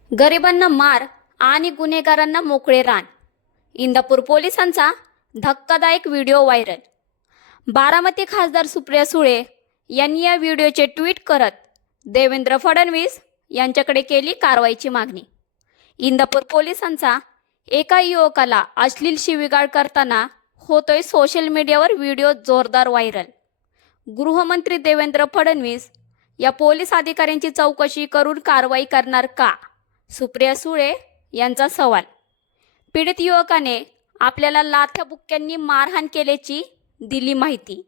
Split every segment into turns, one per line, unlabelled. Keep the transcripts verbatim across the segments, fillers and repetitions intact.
गरिबांना मार आणि गुन्हेगारांना मोकळे रान. इंदापूर पोलिसांचा धक्कादायक व्हिडिओ व्हायरल. बारामती खासदार सुप्रिया सुळे यांनी या व्हिडिओचे ट्विट करत देवेंद्र फडणवीस यांच्याकडे केली कारवाईची मागणी. इंदापूर पोलिसांचा एका युवकाला अश्लील शिवीगाळ करताना होतोय सोशल मीडियावर व्हिडिओ जोरदार व्हायरल. गृहमंत्री देवेंद्र फडणवीस या पोलीस अधिकाऱ्यांची चौकशी करून कारवाई करणार का? सुप्रिया सुळे यांचा सवाल. पीडित युवकाने आपल्याला लाथ्या बुक्क्यांनी मारहाण केल्याची दिली माहिती.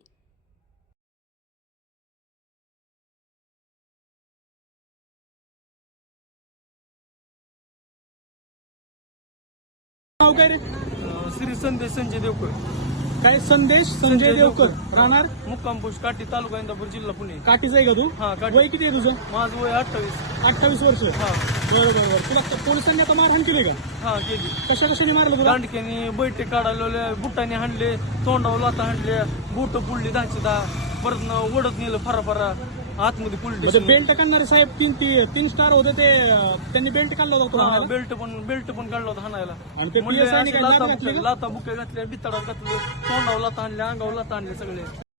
नाव काय रे?
श्री संदेश संजय देवकर.
काय संदेश संजय देवकर. राहणार
मुक्काम पोस्ट काठी, तालुका इंदापूर, जिल्हा पुणे.
काठीचा आहे का तू?
हा, काठी.
वय किती आहे तुझं?
माझं वय अठ्ठावीस.
अठ्ठावीस वर्ष.
हा
बरोबर बरोबर. तुला पोलिसांनी आता मारहाण केली का?
हा केली.
कशा कशाने मारलं तुला?
दांडक्याने बैठे काढायला, बुटाने हाणले, तोंडावर लाता हाणले, बोट पुडली दहाचे दहा, परत न ओढत नेलं फरा फरा आतमध्ये पोलीस
म्हणजे
स्टेशन.
बेल्ट काढणारे साहेब तीन ती- तीन स्टार होते ते अं, त्यांनी बेल्ट काढला होता तुला
हा,
हाणायला?
बेल्ट पण बेल्ट पण काढला होता हाणायला.
आणि ते
म्हणले
PSI ने
असे
काय
लाथा
लाथा घातली
बुक्या
का?
लाथा बुक्या घातल्या, बिताडात घातलं, तोंडावर लाता हाणल्या, अंगावर लाता हाणले सगळे.